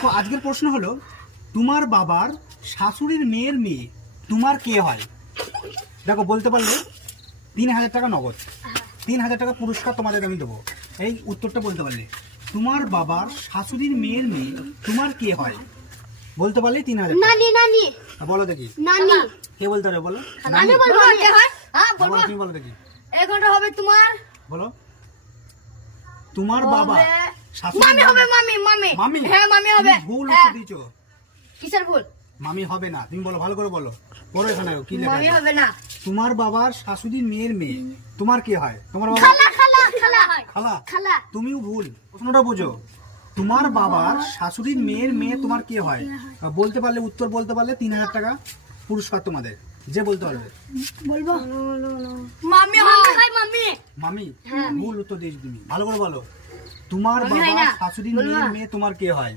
দেখো আজকের প্রশ্ন হলো, তোমার বাবার শাশুড়ির মেয়ের মেয়ে তোমার কে হয়? দেখো বলতে পারলে 3000 টাকা নগদ, 3000 টাকা পুরস্কার তোমাদের আমি দেবো। এই উত্তরটা বলতে পারলে, তোমার বাবার শাশুড়ির মেয়ের মেয়ে তোমার কে হয়? বলতে পারলে 3000। নানি নানি বলো দেখি, নানি কে বলতে পারবে? বলো। আমি বলবো কে হয়? হ্যাঁ বলো, বলবো। তুমি বলো দেখি। এখনটা হবে তোমার বলো। তোমার বাবা শাশুড়ি মামি হবে, মামি মামি মামি? হ্যাঁ মামি হবে। তুমি ভুল উত্তর দিয়েছো। কিসের ভুল? মামি হবে না, তুমি বলো, ভালো করে বলো। পড়ো এখানে কি লেখা মামি আছে। হবে না। তোমার বাবার শাশুড়ির মেয়ের মেয়ে তোমার কে হয়? তোমার বাবা খালা খালা খালা হয়। খালা? খালা তুমিও ভুল। প্রশ্নটা বোঝো, তোমার বাবার শাশুড়ির মেয়ের মেয়ে তোমার কে হয়? বলতে পারলে, উত্তর বলতে পারলে 3000 টাকা পুরস্কার তোমাদের, যে বলতে পারবে। বলবো মামি হয়। মামি মামি? ভুল উত্তর দিয়েছো তুমি, ভালো করে বলো। তোমার মামি হয় বাবার না। শাশুড়ির বলবো মেয়ের না। মেয়ে তোমার কে হয়?